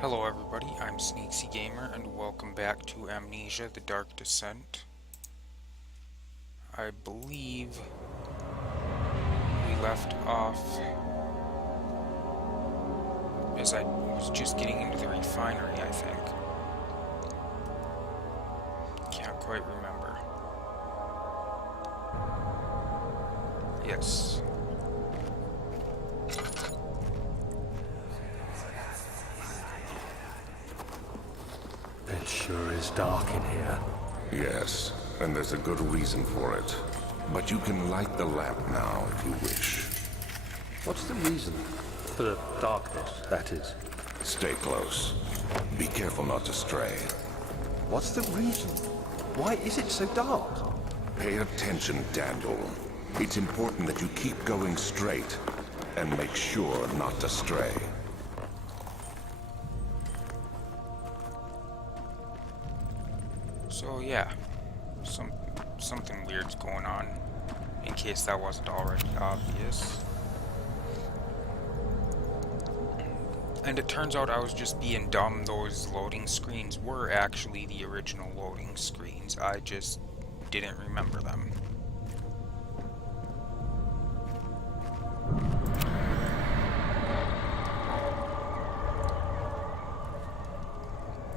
Hello everybody, I'm Sneaksy Gamer and welcome back to Amnesia: The Dark Descent. I believe we left off as I was just getting into the refinery, I think. Can't quite remember. Yes. It sure is dark in here. Yes, and there's a good reason for it. But you can light the lamp now if you wish. What's the reason? For the darkness, that is. Stay close. Be careful not to stray. What's the reason? Why is it so dark? Pay attention, Daniel. It's important that you keep going straight and make sure not to stray. So yeah, something weird's going on, in case that wasn't already obvious. And it turns out I was just being dumb. Those loading screens were actually the original loading screens. I just didn't remember them.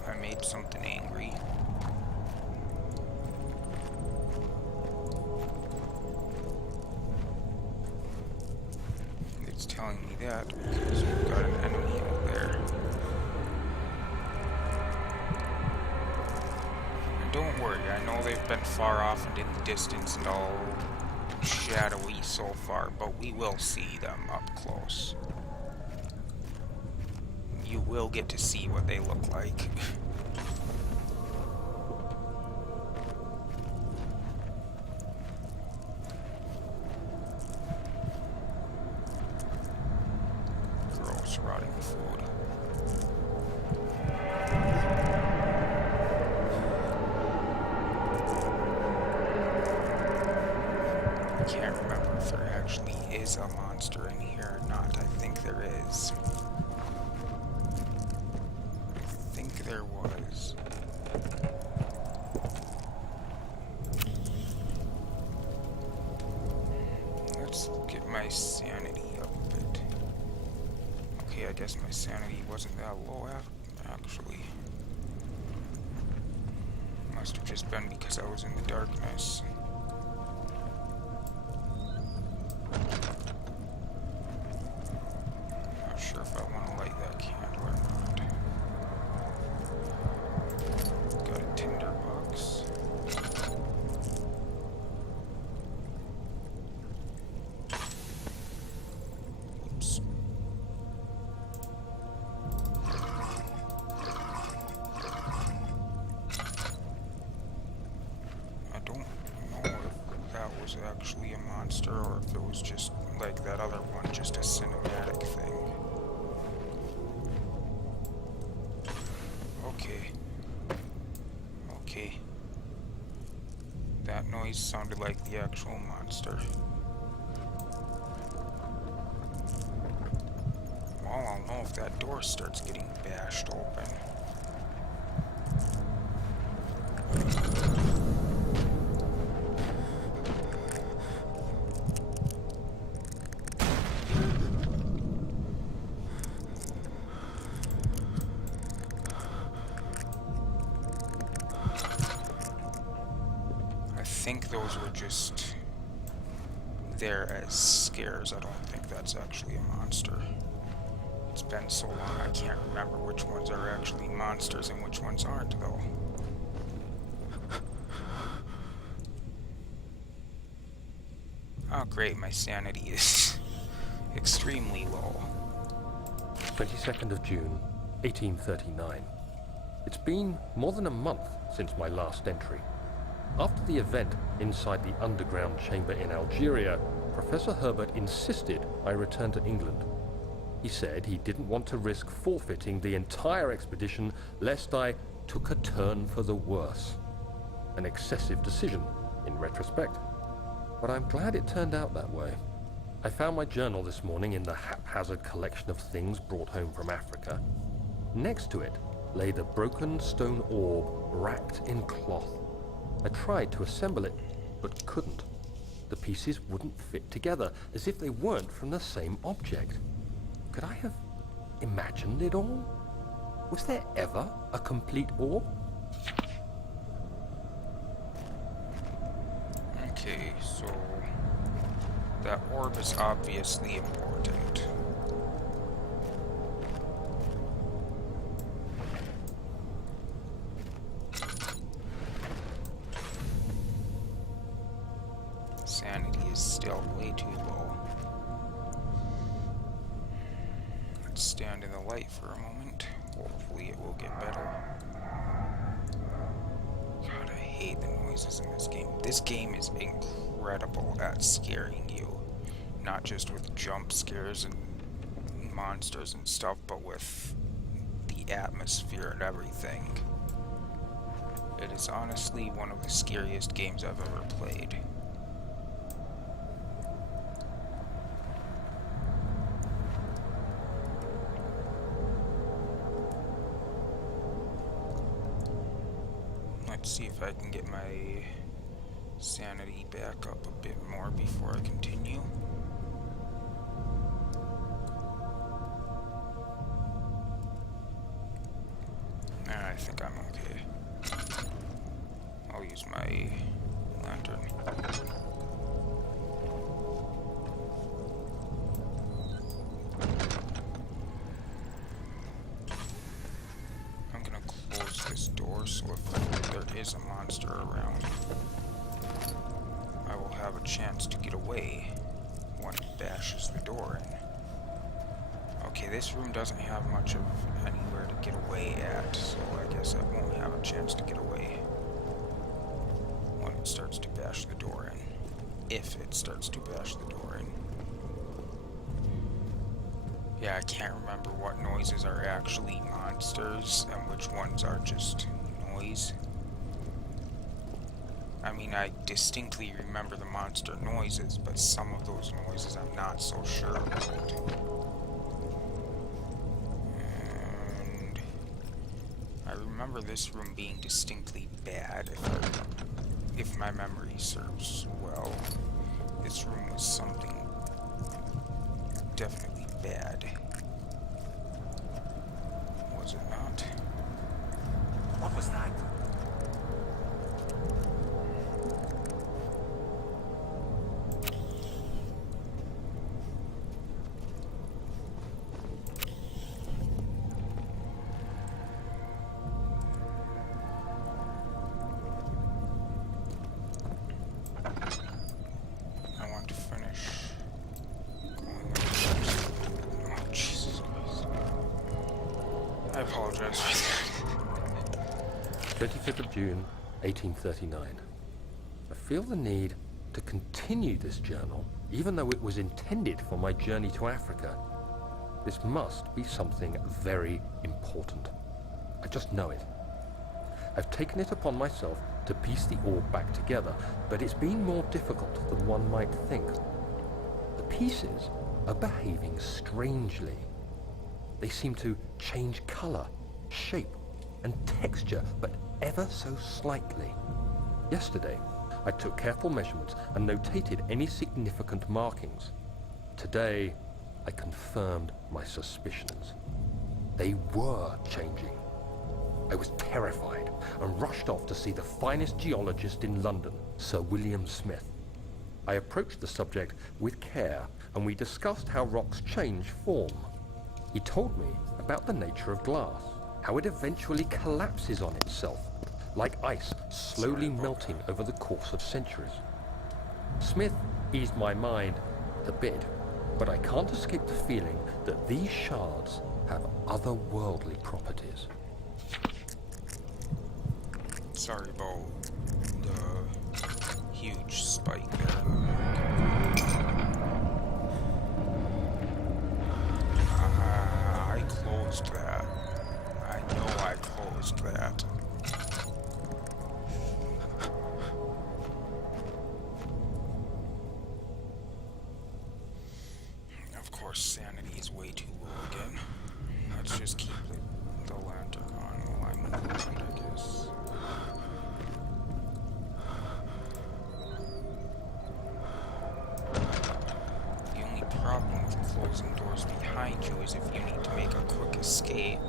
I made something angry. It's telling me that because we've got an enemy out there. And don't worry, I know they've been far off and in the distance and all shadowy so far, but we will see them up close. You will get to see what they look like. Gross, rotting food. I can't remember if there actually is a monster in here or not. I think there is. I think there was. Let's get my sanity up a bit. Okay, I guess my sanity wasn't that low actually. Must have just been because I was in the darkness. Not sure if I want to light that candle or not. Got a tinder box. Oops. I don't know if that was actually a monster or if it was just like that other one, just a cinematic thing. Okay. Okay. That noise sounded like the actual monster. Well, I'll know if that door starts getting bashed open. I think those were just there as scares. I don't think that's actually a monster. It's been so long I can't remember which ones are actually monsters and which ones aren't, though. Oh great, my sanity is extremely low. 22nd of June, 1839. It's been more than a month since my last entry. After the event inside the underground chamber in Algeria, Professor Herbert insisted I return to England. He said he didn't want to risk forfeiting the entire expedition lest I took a turn for the worse. An excessive decision, in retrospect. But I'm glad it turned out that way. I found my journal this morning in the haphazard collection of things brought home from Africa. Next to it lay the broken stone orb wrapped in cloth. I tried to assemble it, but couldn't. The pieces wouldn't fit together, as if they weren't from the same object. Could I have imagined it all? Was there ever a complete orb? Okay, so that orb is obviously important. Sanity is still way too low. Let's stand in the light for a moment. Hopefully it will get better. God, I hate the noises in this game. This game is incredible at scaring you. Not just with jump scares and monsters and stuff, but with the atmosphere and everything. It is honestly one of the scariest games I've ever played. Let's see if I can get my sanity back up a bit more before I continue. I think I'm okay. I'll use my lantern. I'm gonna close this door so if there is a monster around, I will have a chance to get away when it bashes the door in. Okay, this room doesn't have much of anywhere to get away at, so I guess I won't have a chance to get away when it starts to bash the door in. If it starts to bash the door in. Yeah, I can't remember what noises are actually monsters and which ones are just noise. I mean, I distinctly remember the monster noises, but some of those noises I'm not so sure about. And I remember this room being distinctly bad, if my memory serves well. This room was something definitely bad. Was it not? What was that? I want to finish going over there. Oh, Jesus Christ. I apologize for that. 25th of June, 1839. I feel the need to continue this journal, even though it was intended for my journey to Africa. This must be something very important. I just know it. I've taken it upon myself to piece the orb back together, but it's been more difficult than one might think. The pieces are behaving strangely. They seem to change color, shape, and texture, but ever so slightly. Yesterday, I took careful measurements and notated any significant markings. Today, I confirmed my suspicions. They were changing. I was terrified and rushed off to see the finest geologist in London, Sir William Smith. I approached the subject with care and we discussed how rocks change form. He told me about the nature of glass, how it eventually collapses on itself, like ice slowly melting over the course of centuries. Smith eased my mind a bit, but I can't escape the feeling that these shards have otherworldly properties. Sorry about the huge spike there. I closed that. I know I closed that. Of course, sanity is way too low again. Let's just keep you need to make a quick escape,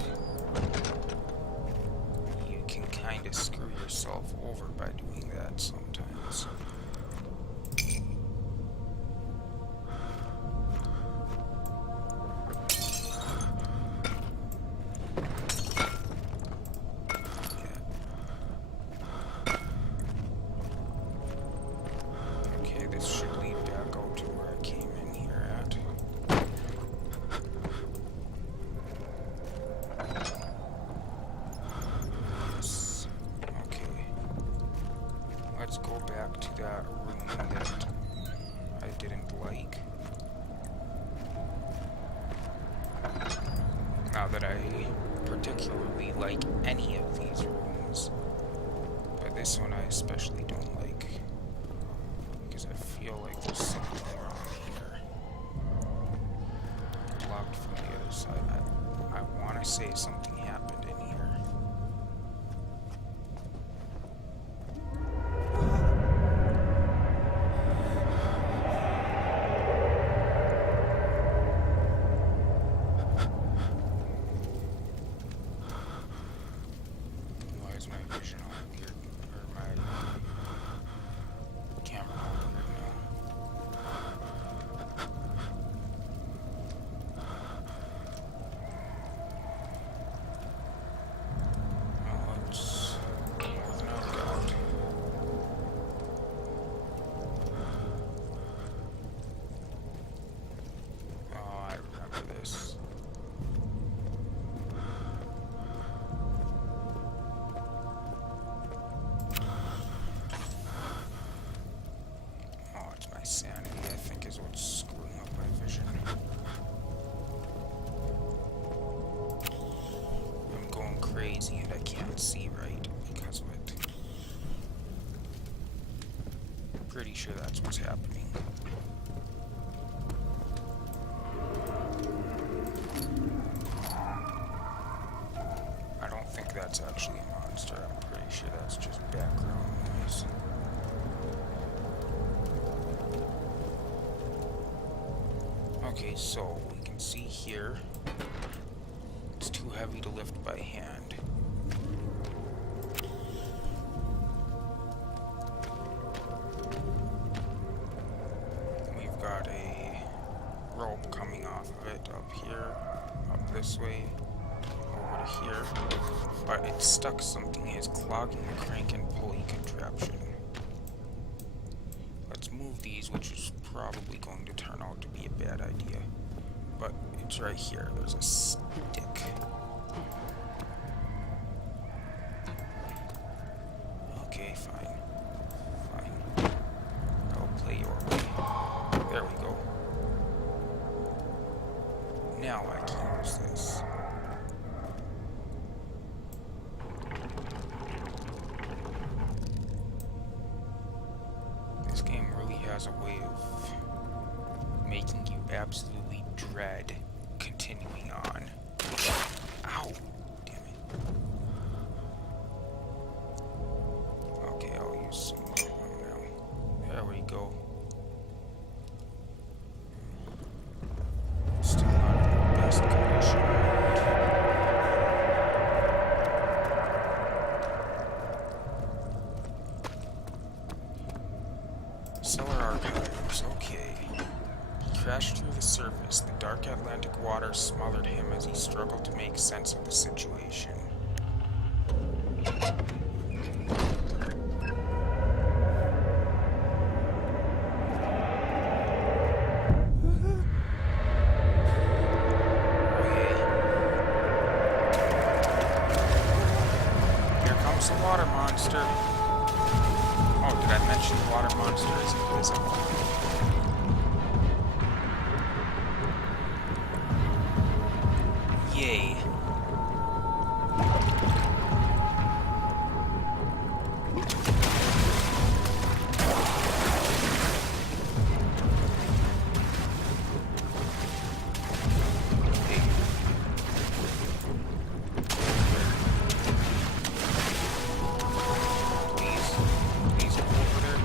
you can kind of screw yourself over by doing that sometimes. Okay, this should lead back out to where I came in here at. Okay. Let's go back to that room that I didn't like. Not that I particularly like any of these rooms, but this one I especially don't like, because I feel like there's something wrong here. Blocked from the other side. I want to say something happened in here. Why is my vision all weird? Or my camera all weird now? Well, let's knock out. Oh, I remember this. Oh, it's my sanity, I think, is what's screwing up my vision. I'm going crazy and I can't see right because of it. Pretty sure that's what's happening. I don't think that's actually a monster. I'm pretty sure that's just background noise. Okay, so we can see here it's too heavy to lift by hand. We've got a rope coming off of it up here, up this way, over to here, but it's stuck something. It's clogging the crank and pulley contraption. Let's move these, which is probably going to turn out to be a bad idea. But it's right here. There's a stick. Okay, fine. Fine. Go play your way. There we go. Now I can use this. This game really has a way of making you absolutely dread continuing on. Ow! Damn it. Okay, I'll use some more now. There we go. Still not in the best condition. Cellar archives, okay. He crashed through the surface. The dark Atlantic water smothered him as he struggled to make sense of the situation. Here comes the water monster. Oh, did I mention the water monster is invisible? Yay. Please go over there.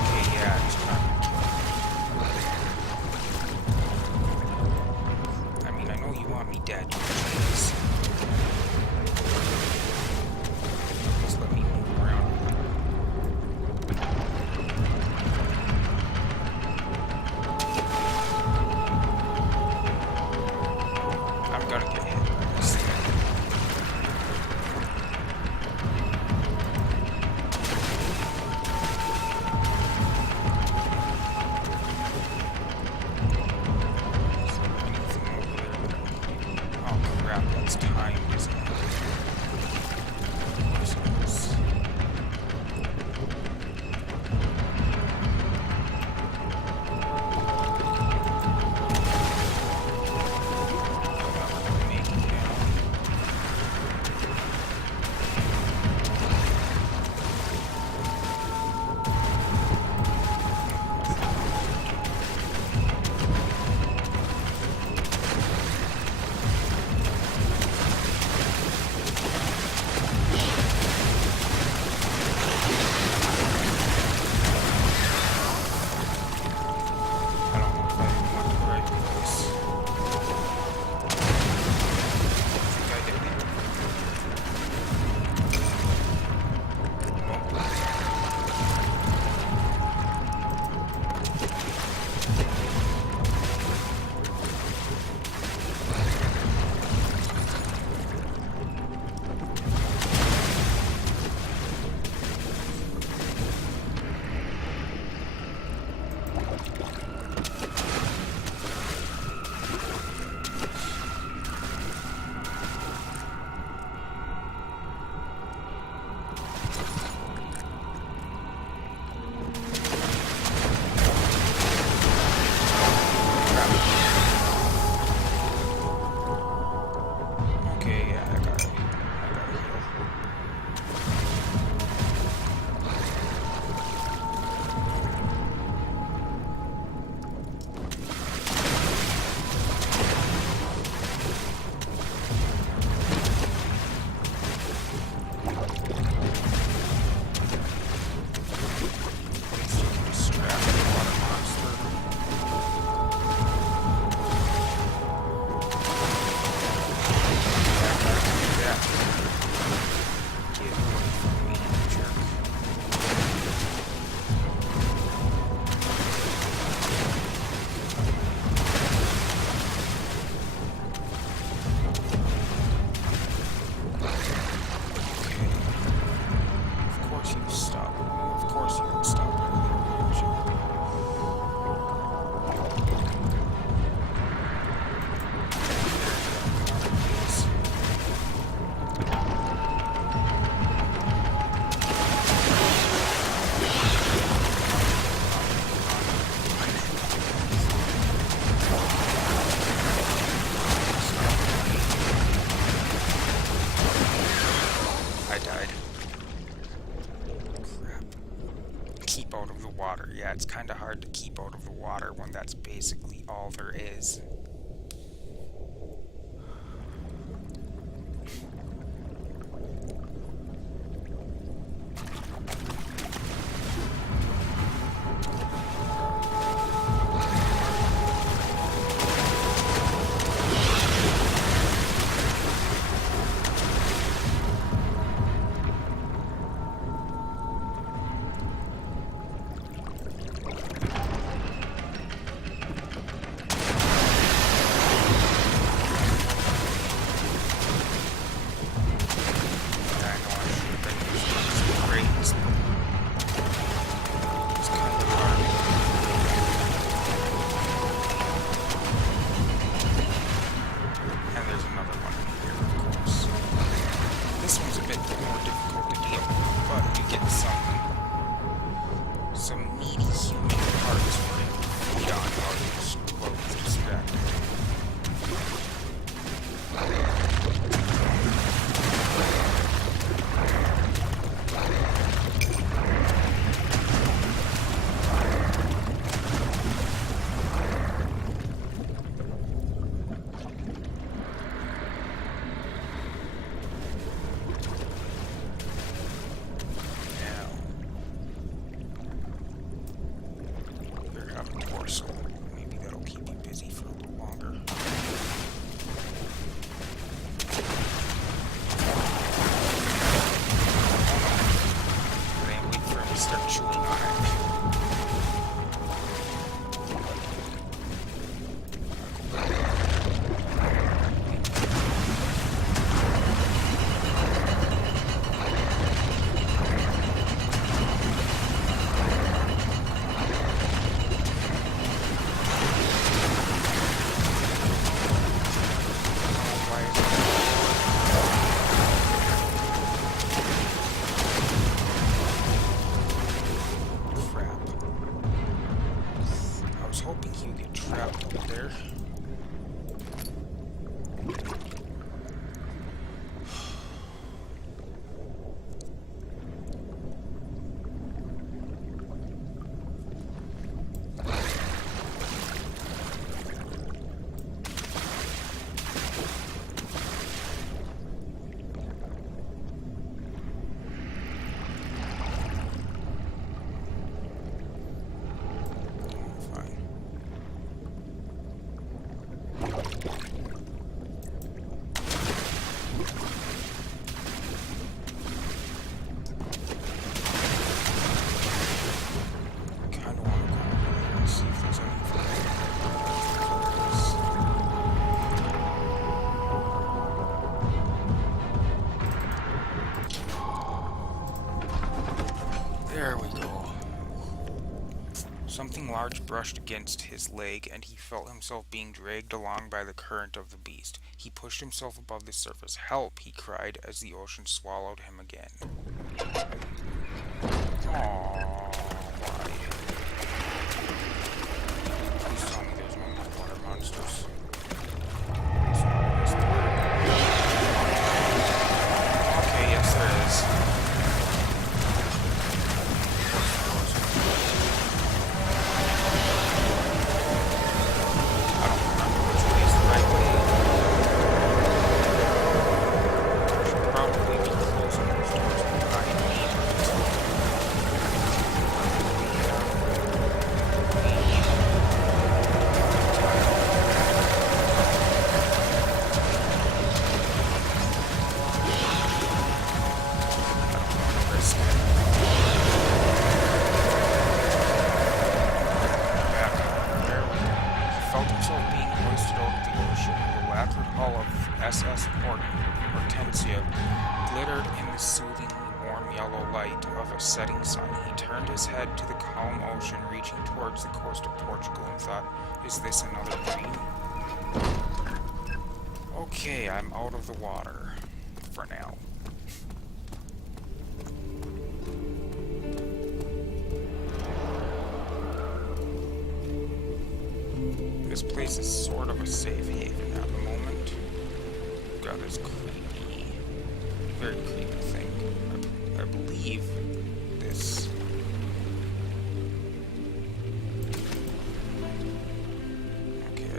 Okay, yeah, it's trying to water when that's basically all there is. Maybe that'll keep you busy for a little longer. Then wait for him to start chewing on it. There we go. Something large brushed against his leg, and he felt himself being dragged along by the current of the beast. He pushed himself above the surface. "Help!" he cried as the ocean swallowed him again. Aww, why? Please tell me there's no more water monsters. Okay, yes there is. Glittered in the soothingly warm yellow light of a setting sun. He turned his head to the calm ocean reaching towards the coast of Portugal and thought, "Is this another dream?" Okay, I'm out of the water. For now. This place is sort of a safe haven at the moment. We've got this very creepy thing. I believe this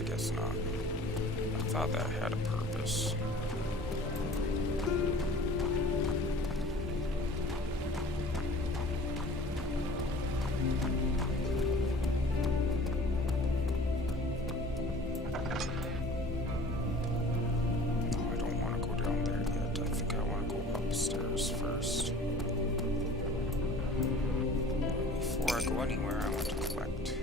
guess not. I thought that had a purpose. Anywhere I want to collect.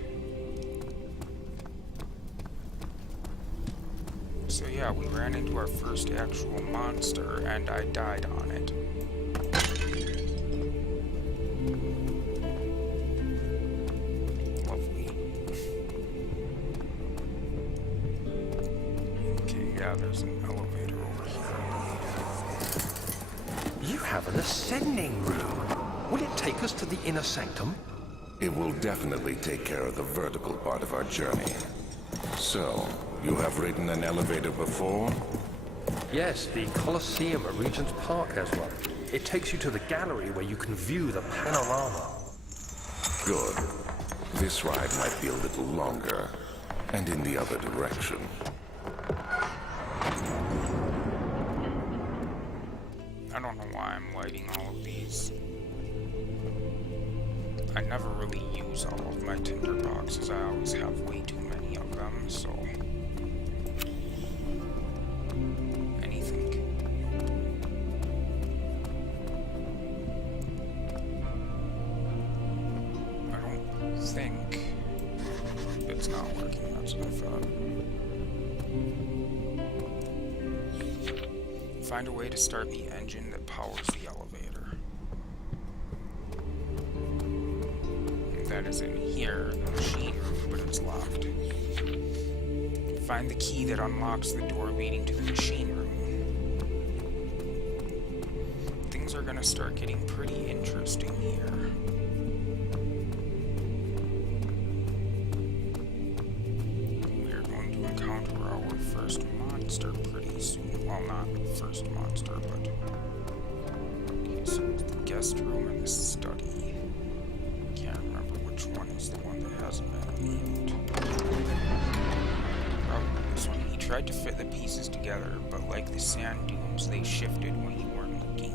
So yeah, we ran into our first actual monster and I died on it. Lovely. Okay, yeah, there's an elevator over here. You have an ascending room. Will it take us to the inner sanctum? It will definitely take care of the vertical part of our journey. So, you have ridden an elevator before? Yes, the Colosseum at Regent's Park has one. It takes you to the gallery where you can view the panorama. Good. This ride might be a little longer, and in the other direction. I don't know why I'm lighting all of these. I never really use all of my tinder boxes. I always have way too many of them, so... anything. I don't think it's not working, that's what I thought. Find a way to start the engine that powers the elevator. That is in here, the machine room, but it's locked. Find the key that unlocks the door leading to the machine room. Things are gonna start getting pretty interesting here. We are going to encounter our first monster pretty soon. Well, not first monster, but... okay, so it's the guest room and the study. Which one is the one that hasn't been named? Probably this one. He tried to fit the pieces together, but like the sand dunes, they shifted when you weren't looking.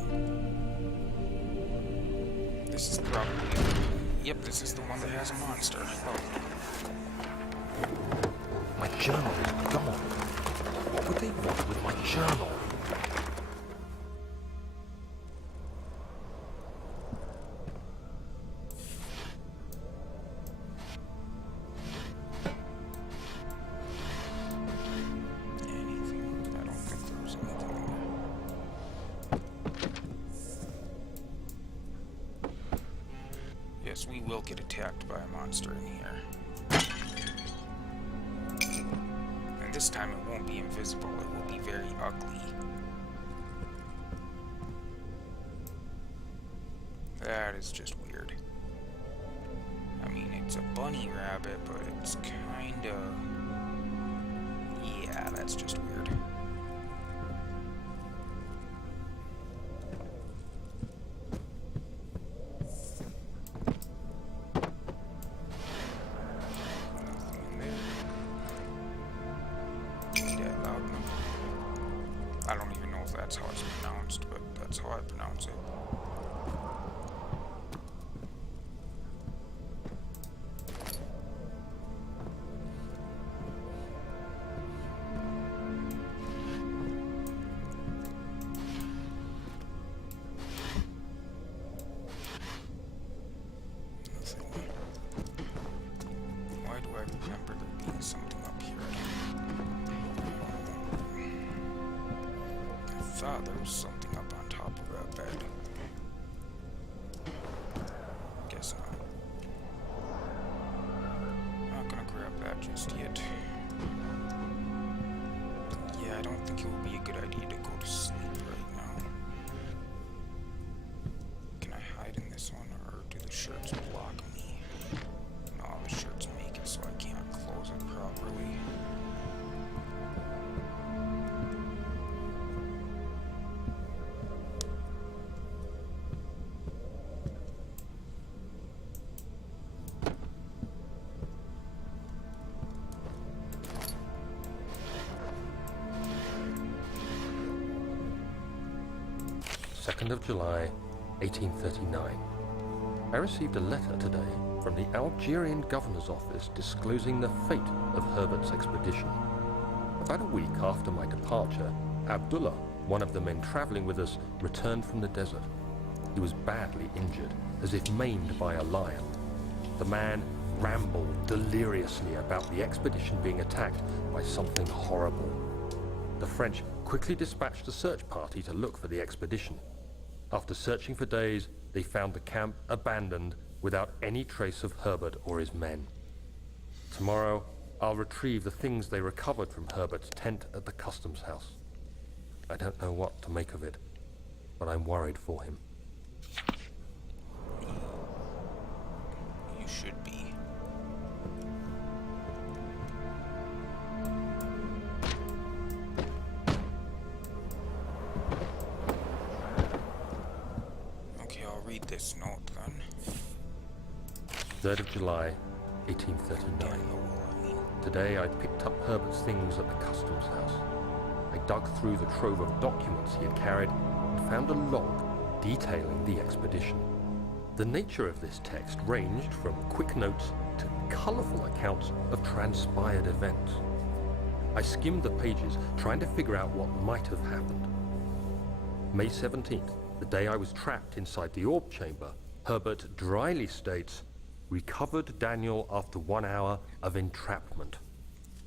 This is probably... yep, this is the one that has a monster. Oh. My journal is gone. What would they want with my journal? We will get attacked by a monster in here. And this time it won't be invisible, it will be very ugly. That is just weird. I mean, it's a bunny rabbit, but it's kinda... yeah, that's just weird. I don't even know if that's how it's pronounced, but that's how I pronounce it. Why do I remember there being something up here? I thought there was something up on top of that bed. Guess not. Not gonna grab that just yet. Yeah, I don't think it would be a good idea to go to sleep right now. Can I hide in this one, or do the shirts block me? No, the shirts make it so I can't close it properly. 2nd of July, 1839. I received a letter today from the Algerian governor's office disclosing the fate of Herbert's expedition. About a week after my departure, Abdullah, one of the men traveling with us, returned from the desert. He was badly injured, as if maimed by a lion. The man rambled deliriously about the expedition being attacked by something horrible. The French quickly dispatched a search party to look for the expedition. After searching for days, they found the camp abandoned without any trace of Herbert or his men. Tomorrow, I'll retrieve the things they recovered from Herbert's tent at the customs house. I don't know what to make of it, but I'm worried for him. You should be. Okay, I'll read this note then. 3rd of July, 1839. Today I picked up Herbert's things at the customs house. I dug through the trove of documents he had carried and found a log detailing the expedition. The nature of this text ranged from quick notes to colorful accounts of transpired events. I skimmed the pages, trying to figure out what might have happened. May 17th, the day I was trapped inside the orb chamber, Herbert dryly states, "Recovered Daniel after 1 hour of entrapment."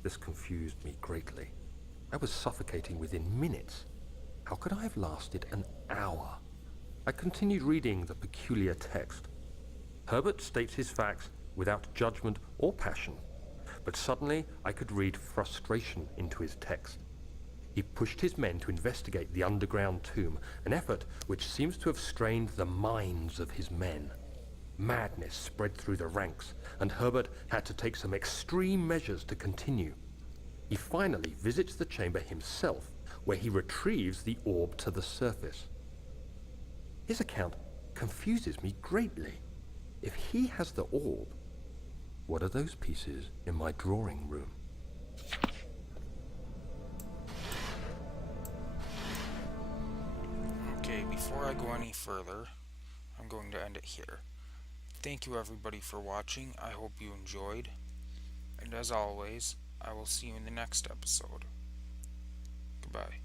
This confused me greatly. I was suffocating within minutes. How could I have lasted an hour? I continued reading the peculiar text. Herbert states his facts without judgment or passion, but suddenly I could read frustration into his text. He pushed his men to investigate the underground tomb, an effort which seems to have strained the minds of his men. Madness spread through the ranks, and Herbert had to take some extreme measures to continue. He finally visits the chamber himself, where he retrieves the orb to the surface. His account confuses me greatly. If he has the orb, what are those pieces in my drawing room? Okay, before I go any further, I'm going to end it here. Thank you everybody for watching. I hope you enjoyed. And as always, I will see you in the next episode. Goodbye.